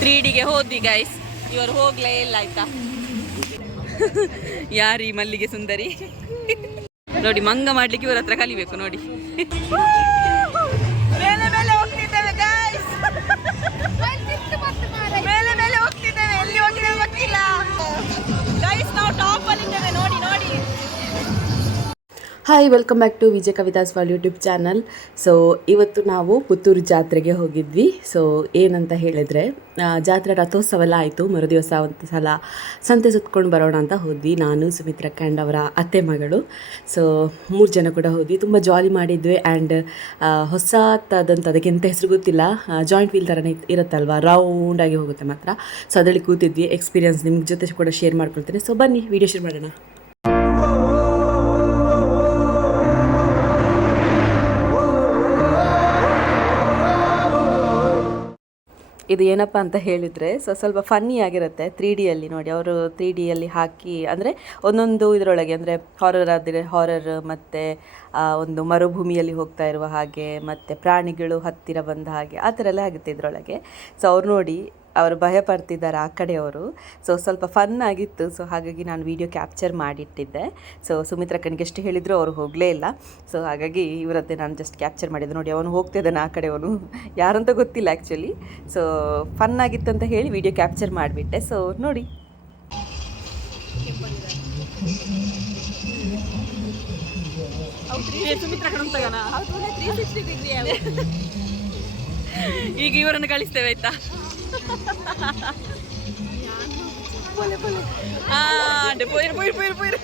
Three ಡಿಗೆ ಹೋದ್ವಿ guys ಇವರು ಹೋಗ್ಲೇ ಇಲ್ಲ, ಆಯ್ತಾ? ಯಾರಿ ಮಲ್ಲಿಗೆ ಸುಂದರಿ? ನೋಡಿ, ಮಂಗ ಮಾಡ್ಲಿಕ್ಕೆ ಇವ್ರ ಹತ್ರ ಕಲಿಬೇಕು, ನೋಡಿ. Hi welcome back to Vijaya Kavitha's wall YouTube channel so ಇವತ್ತು ನಾವು ಪುತ್ತೂರು ಜಾತ್ರೆಗೆ ಹೋಗಿದ್ವಿ. ಸೊ ಏನಂತ ಹೇಳಿದರೆ ಜಾತ್ರೆ ರಥೋತ್ಸವ ಎಲ್ಲ ಆಯಿತು. ಮರುದಿವಸ ಒಂದು ಸಲ ಸಂತೆ ಸುತ್ಕೊಂಡು ಬರೋಣ ಅಂತ ಹೋದ್ವಿ. ನಾನು, ಸುಮಿತ್ರಾ ಕ್ಯಾಂಡ್ ಅವರ ಅತ್ತೆ ಮಗಳು. ಸೊ ಮೂರು ಜನ ಕೂಡ ಹೋದ್ವಿ. ತುಂಬ ಜಾಲಿ ಮಾಡಿದ್ವಿ ಆ್ಯಂಡ್ ಹೊಸತಾದಂಥ ಅದಕ್ಕೆ ಎಂತ ಹೆಸರು ಗೊತ್ತಿಲ್ಲ. ಜಾಯಿಂಟ್ ವೀಲ್ ಥರನೇ ಇರುತ್ತಲ್ವ? ರೌಂಡಾಗಿ ಹೋಗುತ್ತೆ ಮಾತ್ರ. ಸೊ ಅದರಲ್ಲಿ ಕೂತಿದ್ವಿ. ಎಕ್ಸ್ಪೀರಿಯನ್ಸ್ ನಿಮ್ಮ ಜೊತೆ ಕೂಡ ಶೇರ್ ಮಾಡ್ಕೊಳ್ತೀನಿ. ಸೊ ಬನ್ನಿ ವಿಡಿಯೋ ಶೇರ್ ಮಾಡೋಣ. ಇದು ಏನಪ್ಪ ಅಂತ ಹೇಳಿದರೆ, ಸೊ ಸ್ವಲ್ಪ ಫನ್ನಿ ಆಗಿರುತ್ತೆ ತ್ರೀ ಡಿಯಲ್ಲಿ ನೋಡಿ. ಅವರು ತ್ರೀ ಡಿಯಲ್ಲಿ ಹಾಕಿ, ಅಂದರೆ ಒಂದೊಂದು ಇದರೊಳಗೆ, ಅಂದರೆ ಹಾರರ್ ಆದರೆ ಹಾರರ್ ಮತ್ತು ಒಂದು ಮರುಭೂಮಿಯಲ್ಲಿ ಹೋಗ್ತಾ ಇರುವ ಹಾಗೆ, ಮತ್ತು ಪ್ರಾಣಿಗಳು ಹತ್ತಿರ ಬಂದ ಹಾಗೆ, ಆ ಥರ ಎಲ್ಲ ಆಗುತ್ತೆ ಇದರೊಳಗೆ. ಸೊ ಅವ್ರು ನೋಡಿ ಅವರು ಭಯ ಪಡ್ತಿದ್ದಾರೆ ಆ ಕಡೆಯವರು. ಸೊ ಸ್ವಲ್ಪ ಫನ್ ಆಗಿತ್ತು. ಸೊ ಹಾಗಾಗಿ ನಾನು ವಿಡಿಯೋ ಕ್ಯಾಪ್ಚರ್ ಮಾಡಿಟ್ಟಿದ್ದೆ. ಸೊ ಸುಮಿತ್ರ ಕಣ್ಗೆ ಎಷ್ಟು ಹೇಳಿದರೂ ಅವರು ಹೋಗಲೇ ಇಲ್ಲ. ಸೊ ಹಾಗಾಗಿ ಇವರದ್ದೇ ನಾನು ಜಸ್ಟ್ ಕ್ಯಾಪ್ಚರ್ ಮಾಡಿದ್ದೆ. ನೋಡಿ ಅವನು ಹೋಗ್ತಿದ್ದಾನೆ ಆ ಕಡೆಯವನು. ಯಾರಂತ ಗೊತ್ತಿಲ್ಲ ಆ್ಯಕ್ಚುಲಿ ಸೊ ಫನ್ ಆಗಿತ್ತು ಅಂತ ಹೇಳಿ ವಿಡಿಯೋ ಕ್ಯಾಪ್ಚರ್ ಮಾಡಿಬಿಟ್ಟೆ. ಸೊ ನೋಡಿ. ಈಗ ಇವರನ್ನು ಕಳಿಸ್ತೇವೆ ಆಯ್ತಾ? boleh boleh ah depuir puir puir puir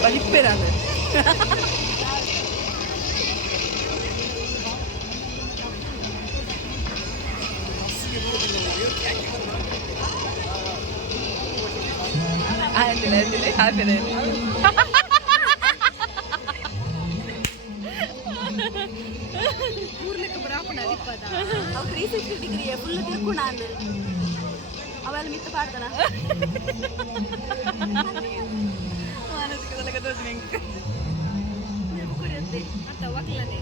Vale, espérame. ಹಾಕಿದೆ ಅವು ತ್ರೀ ಸಿಕ್ಸ್ಟಿ ಡಿಗ್ರಿ ಫುಲ್ ತಿರ್ಕೋಣ ಅಂದ ಅವೆಲ್ಲ ಮಿತ್ತು ಒಕ್ಲನೆ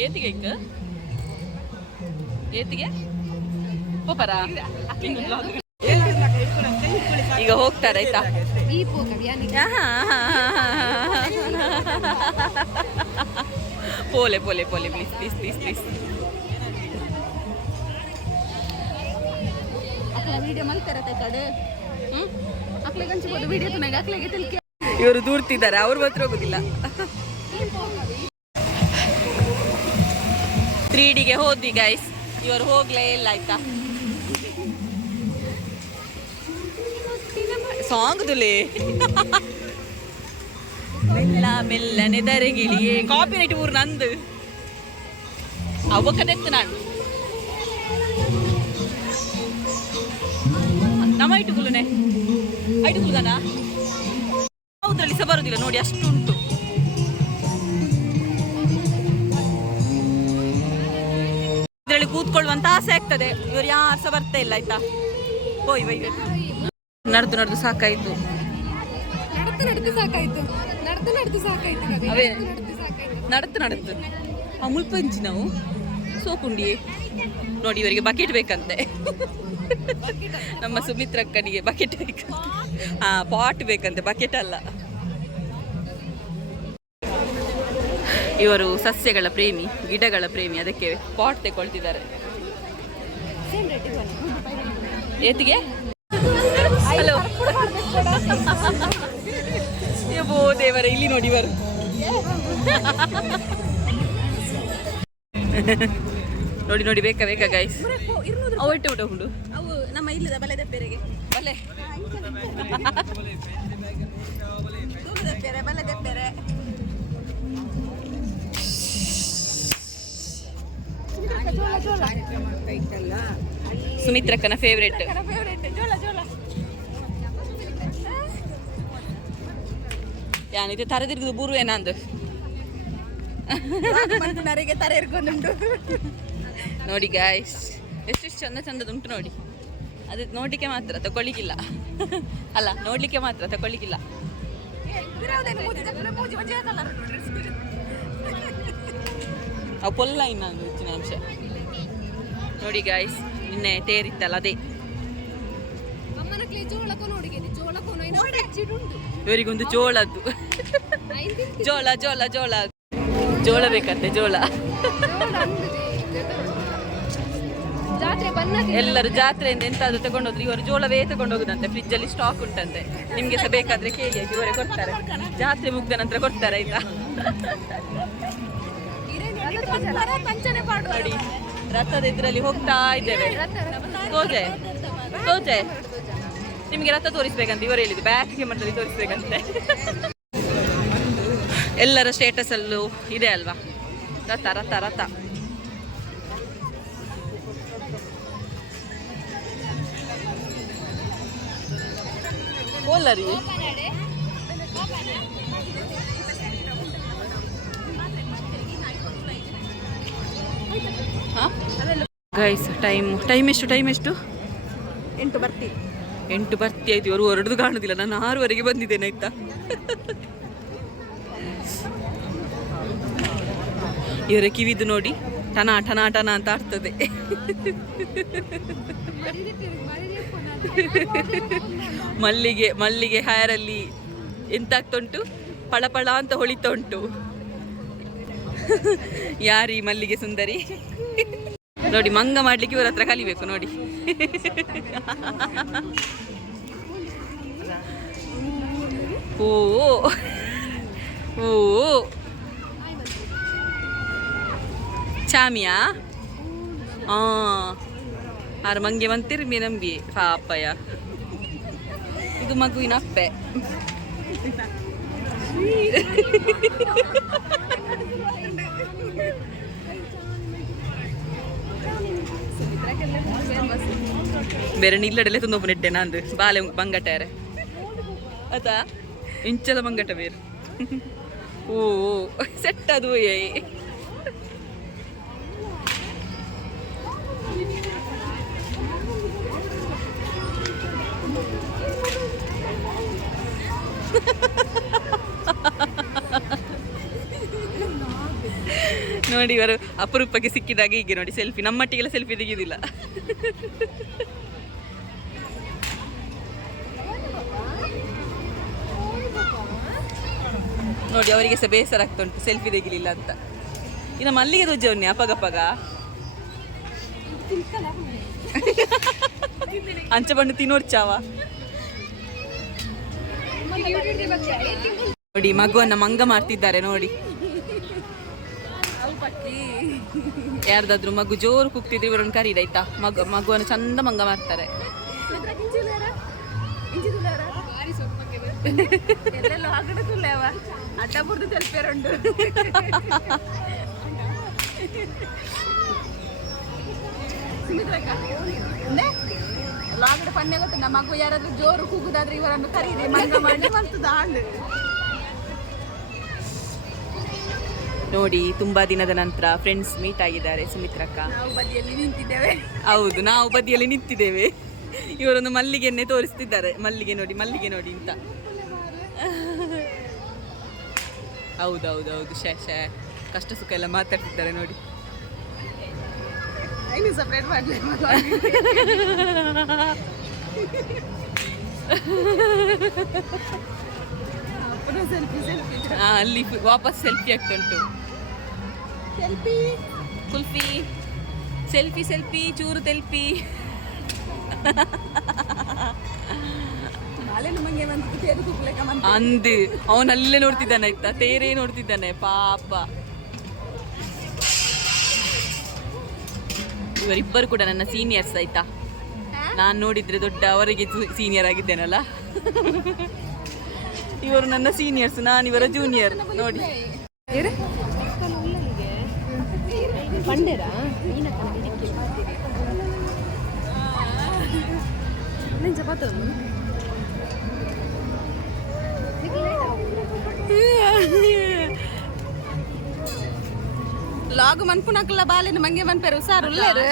ಏತಿಗೆ ಏತಿಗೆ? ಪೋಪರ ಈಗ ಹೋಗ್ತಾರೆ ಆಯ್ತಾ? ಈ ಪೋಕ ಯಾನಿಗೆ ಪೋಲೆ ಪೋಲೆ ಪೋಲೆ ಪ್ಲೀಸ್ ಪ್ಲೀಸ್ ಪ್ಲೀಸ್ ಪ್ಲೀಸ್ ಇವರು ದೂರ್ತಿದ್ದಾರೆ ಅವ್ರು ಮಾತ್ರ ಹೋಗುದಿಲ್ಲ. ತ್ರೀ ಡಿಗೆ ಹೋದ್ವಿ ಗೈಸ್ ಇವರು ಹೋಗ್ಲೇ ಇಲ್ಲ ಆಯ್ತಾ? ಸಾಂಗ್ ದುಲೆ. ಮೆಲ್ಲ ಮೆಲ್ಲನೆ ದರೆಗಿಳಿಯೇ ಕಾಪಿ ರೈಟ್ ಊರು ನಂದು. ಅವಕ್ಕನೆತ್ತು ನಾನು. ನಮ್ಮ ಐಟುಗುಲನೆ ಐಟುಗುಲದನ ಯಾವುದ್ರಲ್ಲಿ ಸಹ ಬರುವುದಿಲ್ಲ ನೋಡಿ, ಅಷ್ಟು ಉಂಟು. ಇದರಲ್ಲಿ ಕೂತ್ಕೊಳ್ಳುವಂತ ಆಸೆ ಆಗ್ತದೆ. ಇವರು ಯಾರು ಸಹ ಬರ್ತಾ ಇಲ್ಲ, ಆಯ್ತಾ? ಹೋಯ್ ಬೈ ನಡೆದು ನಡೆದು ಸಾಕಾಯ್ತು. ನಡೆದು ನಡೆದು ಸಾಕಾಯಿತು. ನಡೆದು ನಡೆದು ಸಾಕಾಯಿತು. ಅವೇ. ನಡೆದು ನಡೆದು ಮುಲ್ಪಂಚಿ ನಾವು ಸೋಕುಂಡಿ ನೋಡಿ ಇವರಿಗೆ ಬಕೆಟ್ ಬೇಕಂತೆ. ನಮ್ಮ ಸುಮಿತ್ರಕ್ಕನಿಗೆ ಬಕೆಟ್ ಬೇಕಂತೆ. ಹಾ ಪಾಟ್ ಬೇಕಂತೆ ಬಕೆಟ್ ಅಲ್ಲ. ಇವರು ಸಸ್ಯಗಳ ಪ್ರೇಮಿ ಗಿಡಗಳ ಪ್ರೇಮಿ ಅದಕ್ಕೆ ಪಾಟ್ ತೆಕೊಳ್ತಿದ್ದಾರೆ. ಏತಿಗೆ ಯಬ್ಬೋ ದೇವರ ಇಲ್ಲಿ ನೋಡಿ ಬರು. ನೋಡಿ ನೋಡಿ ಬೇಕಾ ಬೇಕಾ ಗೈಸ್ ಒಟ್ಟು ಊಟ ಉಂಡು. ಅವು ನಮ್ಮ ಇಲ್ಲದ ಬಲೆದ ಪೇರೆಗೆ ಬಲೆ. ಬಲೆ ಪೆರೆ ಬಲೆದ ಪೆರೆ ಸುಮಿತ್ರಕ್ಕನ ಫೇವ್ರೆಟ್ ಫೇವ್ರೇಟ್ ಇದು ಯಾನಿದೆ ತರದಿರ್ದು ಬೂರು ಏನಂದು ನರಿಗೆ ತರ ಇರ್ಕೊಂಡುಂಟು ನೋಡಿ ಗಾಯ್ಸ್ ಎಷ್ಟು ಚಂದ ಚಂದದ ಉಂಟು ನೋಡಿ. ಅದು ನೋಡ್ಲಿಕ್ಕೆ ಮಾತ್ರ ತಗೊಳ್ಳಿಕ್ಕಿಲ್ಲ. ಅಲ್ಲ ನೋಡ್ಲಿಕ್ಕೆ ಮಾತ್ರ ತಗೊಳ್ಳಿಕ್ಕಿಲ್ಲ. ಅವ ಪೊಲ್ಲ ಇನ್ನೊಂದು ಹೆಚ್ಚಿನ ಅಂಶ. ನೋಡಿ ಗಾಯ್ಸ್ ನಿನ್ನೆ ತೇರಿತ್ತಲ್ಲ ಅದೇ. ಜೋಳಕೋ ನೋಡಿಗೆ ಜೋಳಕೋ ಇವರಿಗೊಂದು ಜೋಳದ್ದು. ಜೋಳ ಜೋಳ ಜೋಳ. ಜೋಳ ಬೇಕಂತೆ, ಜೋಳ. ಎಲ್ಲರೂ ಜಾತ್ರೆಯಿಂದ ಎಂತಾದ್ರೂ ತಗೊಂಡೋದ್ರು ಇವರು ಜೋಳವೇ ತಗೊಂಡೋಗುದಂತೆ ಫ್ರಿಜ್ ಅಲ್ಲಿ ಸ್ಟಾಕ್ ಉಂಟಂತೆ. ನಿಮ್ಗೆ ಸಹ ಬೇಕಾದ್ರೆ ಕೇಳಿ ಆಯ್ತು ಇವರೇ ಕೊಡ್ತಾರೆ. ಜಾತ್ರೆ ಮುಗ್ದ ನಂತರ ಕೊಡ್ತಾರೆ, ಆಯ್ತಾ? ರಥದ ಇದ್ರಲ್ಲಿ ಹೋಗ್ತಾ ಇದ್ದೇವೆ. ತೋಜೆ ತೋಜೆ. ನಿಮ್ಗೆ ರಥ ತೋರಿಸ್ಬೇಕಂತ, ಇವರು ಹೇಳಿದ್ದು. ಬ್ಯಾಕ್ ಕ್ಯಾಮರದಲ್ಲಿ ತೋರಿಸ್ಬೇಕಂತೆ. ಎಲ್ಲರ ಸ್ಟೇಟಸ್ ಅಲ್ಲೂ ಇದೆ ಅಲ್ವಾ? ರಥ ರಥ ರಥ. ಗೈಸ್ ಟೈಮ್ ಟೈಮ್ ಎಷ್ಟು ಟೈಮ್ ಎಷ್ಟು? ಎಂಟು ಬರ್ತಿ. ಎಂಟು ಬರ್ತಿ ಆಯ್ತು ಇವರು ಹೊರಡ್ದು ಕಾಣುದಿಲ್ಲ. ನಾನು ಆರೂವರೆಗೆ ಬಂದಿದ್ದೇನೆ, ಆಯ್ತಾ? ಇವರ ಕಿವಿದು ನೋಡಿ. ಟನ ಟನ ಟನ ಅಂತ ಆಡ್ತದೆ. ಮಲ್ಲಿಗೆ ಮಲ್ಲಿಗೆ ಹ್ಯಾರಲ್ಲಿ ಎಂತಾಗ್ತಾ ಉಂಟು ಪಳಪಳ ಅಂತ ಹೊಳಿತಾ ಉಂಟು ಯಾರಿ ಮಲ್ಲಿಗೆ ಸುಂದರಿ? ನೋಡಿ, ಮಂಗ ಮಾಡ್ಲಿಕ್ಕೆ ಇವ್ರ ಹತ್ರ ಕಲಿಬೇಕು ನೋಡಿ. ಓ ಓ ಚಾಮಿಯಾ? ಆ. ಆರು ಮಂಗೆ ಮಂತಿರ್ಮಿ ನಂಬಿ ಪಾಪಯ ಇದು ಮಗುವಿನ ಅಪ್ಪೆ. ಬೇರೆ ನಿಲ್ಲಡಲೆ ತುಂಬ ನೆಟ್ಟೆ ನಂದು ಬಾಲೆ ಬಂಗಟ್ಟಾರೆ ಆಯ್ತಾ ಇಂಚಲ ಬಂಗಟ ಬೇರೆ. ಓ ಸೆಟ್ ಅದು ಏ. ನೋಡಿ ಇವರು ಅಪರೂಪಕ್ಕೆ ಸಿಕ್ಕಿದಾಗ ಹೀಗೆ ನೋಡಿ ಸೆಲ್ಫಿ. ನಮ್ಮಟ್ಟಿಗೆಲ್ಲ ಸೆಲ್ಫಿ ತೆಗೆಯುದಿಲ್ಲ. ನೋಡಿ ಅವರಿಗೆ ಸಹ ಬೇಸರ ಆಗ್ತಾ ಉಂಟು, ಸೆಲ್ಫಿ ತೆಗಿಲಿಲ್ಲ ಅಂತ. ಇನ್ನು ಮಲ್ಲಿಗೆ ಧ್ವಜವನ್ನೇ ಅಪಗಪಗ. ಅಂಚ ಬಂಡು ತಿನ್ನೋರ್ಚಾವ ನೋಡಿ ಮಗುವನ್ನ ಮಂಗ ಮಾಡ್ತಿದ್ದಾರೆ ನೋಡಿ. ಯಾರ್ದಾದ್ರು ಮಗು ಜೋರು ಕೂಗ್ತಿದ್ರೆ ಇವರನ್ನು ಕರೀದಾಯ್ತಾ ಆಯ್ತಾ? ಮಗು ಮಗುವನ್ನು ಚಂದ ಮಂಗ ಮಾಡ್ತಾರೆ. ಎಲ್ಲೆಲ್ಲೋ ಆಗಡಕ್ಕುಲ್ಲೇವ ಅಡ್ಡ ಬುರ್ದು ತೆಲ್ಪೇರುಂಡು ಲಾಗಡ ಪಣ್ಣೆ ಗೊತ್ತು ನಮ್ಮ ಮಗು ಯಾರಾದ್ರೂ ಜೋರು ಕೂಗುದಾದ್ರೆ ಇವರನ್ನು ಕರೀರಿ ಮಂಗ ಮಾಡಿ. ಬರ್ತದ ಹಾಂಡು ನೋಡಿ ತುಂಬಾ ದಿನದ ನಂತರ ಫ್ರೆಂಡ್ಸ್ ಮೀಟ್ ಆಗಿದ್ದಾರೆ ಸುಮಿತ್ರಕ್ಕ. ಬದಿಯಲ್ಲಿ ನಿಂತಿದ್ದೇವೆ. ಹೌದು ನಾವು ಬದಿಯಲ್ಲಿ ನಿಂತಿದ್ದೇವೆ. ಇವರೊಂದು ಮಲ್ಲಿಗೆನ್ನೇ ತೋರಿಸ್ತಿದ್ದಾರೆ. ಮಲ್ಲಿಗೆ ನೋಡಿ ಮಲ್ಲಿಗೆ ನೋಡಿ ಅಂತ. ಹೌದೌದೌದು ಶೇ ಶೇ ಕಷ್ಟ ಸುಖ ಎಲ್ಲ ಮಾತಾಡ್ತಿದ್ದಾರೆ ನೋಡಿ. ಅಲ್ಲಿ ವಾಪಸ್ ಸೆಲ್ಫಿ ಆಗ್ತಾ ಉಂಟು. ಸೆಲ್ಫಿ ಕುಲ್ಫಿ ಸೆಲ್ಫಿ ಸೆಲ್ಫಿ ಚೂರು ತೆಲ್ಪಿ ಅಂದು ಅವನಲ್ಲೇ ನೋಡ್ತಿದ್ದಾನೆ ಆಯ್ತಾ ತೇರೆ ನೋಡ್ತಿದ್ದಾನೆ ಪಾಪ. ಇವರಿಬ್ಬರು ಕೂಡ ನನ್ನ ಸೀನಿಯರ್ಸ್ ಆಯ್ತಾ? ನಾನು ನೋಡಿದ್ರೆ ದೊಡ್ಡ ಅವರಿಗೆ ಸೀನಿಯರ್ ಆಗಿದ್ದೇನಲ್ಲ? ಇವರು ನನ್ನ ಸೀನಿಯರ್ಸ್ ನಾನು ಇವರ ಜೂನಿಯರ್ ನೋಡಿ. ಪಂಡೇರ నేను చెప్పతాను లాగు మనుకున్నాకల్లా బాగాలేదు మంగే మనిపారు సార్ ఉల్లేరు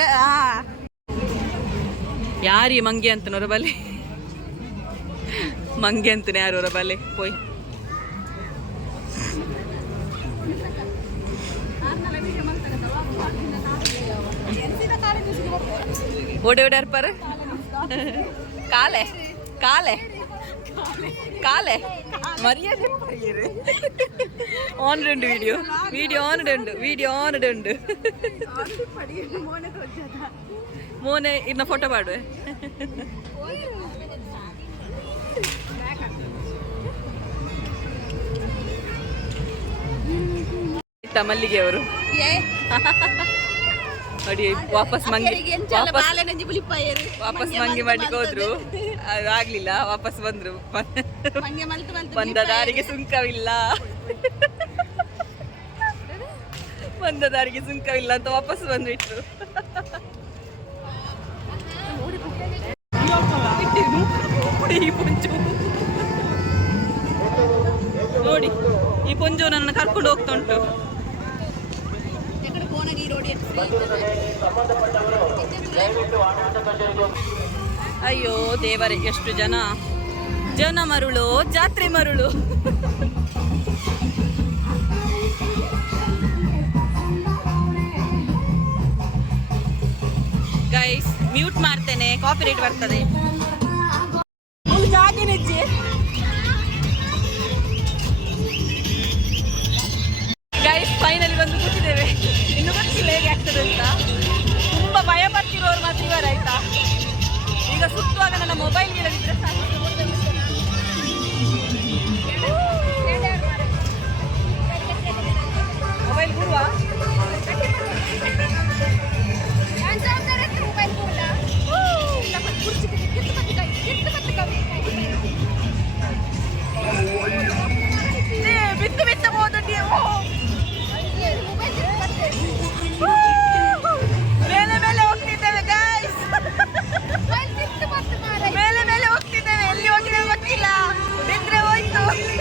ಯಾರಿ ಮಂಗೆ ಅಂತ ಬಲೆ ಮಂಗೆ ಅಂತನೇ ಯಾರು ಬಲೆ ಪೋಯ್ ಓಡೆ ಓಡೆ ಅರ್ಪಾರ ಕಾಲೆ ಕಾಲೆ ಕಾಲೆ ಮರ್ಯಾದೆ ഓൺ ഉണ്ട് വീഡിയോ വീഡിയോ ഓൺ ഉണ്ട് വീഡിയോ ഓൺ ഉണ്ട് മോനെ ഇന്ന ഫോട്ടോ പാടുവേ ಇತ್ತ ಮಲ್ಲಿಗೆ ಅವರು ನೋಡಿ ವಾಪಸ್ ಮಂಗಿ ವಾಪಸ್ ಮಂಗಿ ಮಾಡ್ಲಿಕ್ಕೆ ಹೋದ್ರು. ಅದು ಆಗ್ಲಿಲ್ಲ ವಾಪಸ್ ಬಂದ್ರು. ಬಂದ ದಾರಿಗೆ ಸುಂಕವಿಲ್ಲ ಬಂದ ದಾರಿಗೆ ಸುಂಕವಿಲ್ಲ. ಅಂತ ವಾಪಸ್ ಬಂದ್ಬಿಟ್ರು. ಈ ಪುಂಜು ನೋಡಿ ಈ ಪುಂಜು ನನ್ನ ಕರ್ಕೊಂಡು ಹೋಗ್ತಾ ಉಂಟು. ಅಯ್ಯೋ ದೇವರೇ ಎಷ್ಟು ಜನ? ಜನ ಮರುಳು ಜಾತ್ರೆ ಮರುಳು. ಗೈಸ್ ಮ್ಯೂಟ್ ಮಾಡ್ತೇನೆ ಕಾಪಿ ರೇಟ್ ಬರ್ತದೆ.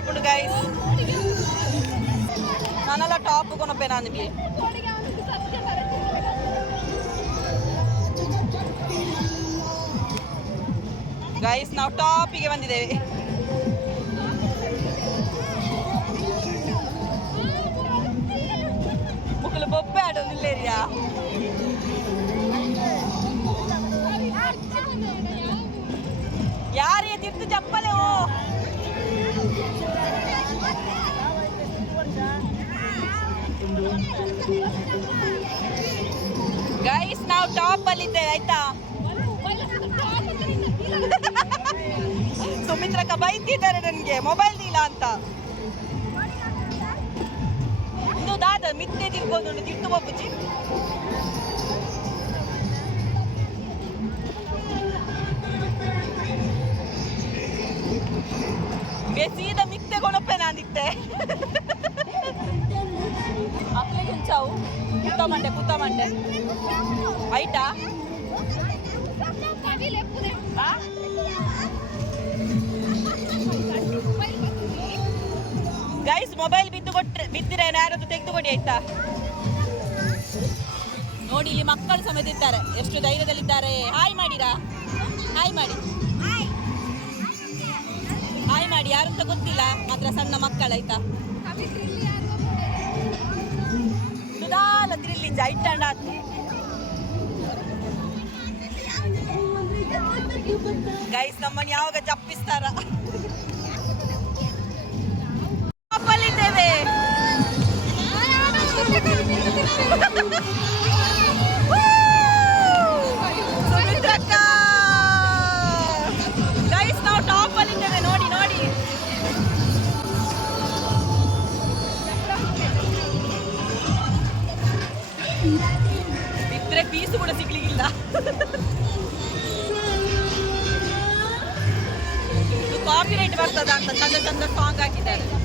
ಊರ್ಲ ಕಾಪುಡು ಗಾಯ್ಸ್ ನಾನೆಲ್ಲ ಟಾಪ್ ಕೊನಪ್ಪೆ ನಾನು ಬಿ ಗೈಸ್ ನಾವು ಟಾಪಿಗೆ ಬಂದಿದ್ದೇವೆ ಮುಕ್ಕಲು ಬೊಬ್ಬೆ ಆಡೋದು ಇಲ್ಲೇರಿಯಾ ಯಾರಿಗೆ ತಿರ್ತು ಚಪ್ಪಲೆ ಓ ಇದ್ದೇವೆ ಆಯ್ತಾ ಸುಮಿತ್ರಕ್ಕ ಬೈತಿದ್ದಾರೆ ನನ್ಗೆ ಮೊಬೈಲ್ ಇಲ್ಲ ಅಂತ. ಇಂದು ದಾದ, ಮಿತ್ತೆ ತಿರ್ಬೋದು ತಿಟ್ಟು ಬಬ್ಬುಜಿ ಮಿತ್ತೆ ಕೊಡಪ್ಪೆ ನಾನಿತ್ತೆ. ಅಪ್ಪಿಗೆ ఉంచావు ಪುತ್ತ ಮಂಡೆ బయట ಆಯ್ತಾ? ಗೈಸ್ ಮೊಬೈಲ್ ಬಿದ್ದು ಕೊಟ್ಟರೆ ಬಿದ್ದಿರ ಯಾರದ್ದು ತೆಗೆದುಕೊಡಿ, ಆಯ್ತಾ? ನೋಡಿ, ಇಲ್ಲಿ ಮಕ್ಕಳು ಸಮೇತ ಇದ್ದಾರೆ. ಎಷ್ಟು ಧೈರ್ಯದಲ್ಲಿದ್ದಾರೆ. ಹಾಯ್ ಮಾಡಿರಾ? ಹಾಯ್ ಮಾಡಿ. ಹಾಯ್ ಮಾಡಿ. ಯಾರು ಅಂತ ಗೊತ್ತಿಲ್ಲ, ಮಾತ್ರ ಸಣ್ಣ ಮಕ್ಕಳಾಯ್ತಾ ಸುಧಾಲ ತ್ರಿಲ್ಲಿಂಜ ಇಟ್ಟಂಡ ಗೈಸ್ ನಮ್ಮನ್ನು ಯಾವಾಗ ಜಪ್ಪಿಸ್ತಾರ? ಅಪ್ಪಲ್ಲಿದ್ದೇವೆ ಬರ್ತದ ಅಂತ ಚಂದ ಚಂದ ಸಾಂಗ್ ಹಾಕಿದ್ದಾರೆ.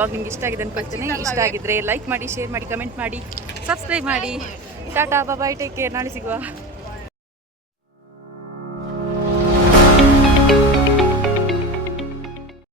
ವ್ಲಾಗ್ ನಿಮ್ಗೆ ಇಷ್ಟ ಆಗಿದೆ ಅನ್ಕೊಳ್ತೇನೆ. ಇಷ್ಟ ಆಗಿದ್ರೆ ಲೈಕ್ ಮಾಡಿ ಶೇರ್ ಮಾಡಿ ಕಮೆಂಟ್ ಮಾಡಿ ಸಬ್ಸ್ಕ್ರೈಬ್ ಮಾಡಿ. ಟಾಟಾ ಬಾಯ್ ಟೇಕ್ ಕೇರ್ ನಾಳೆ ಸಿಗುವ.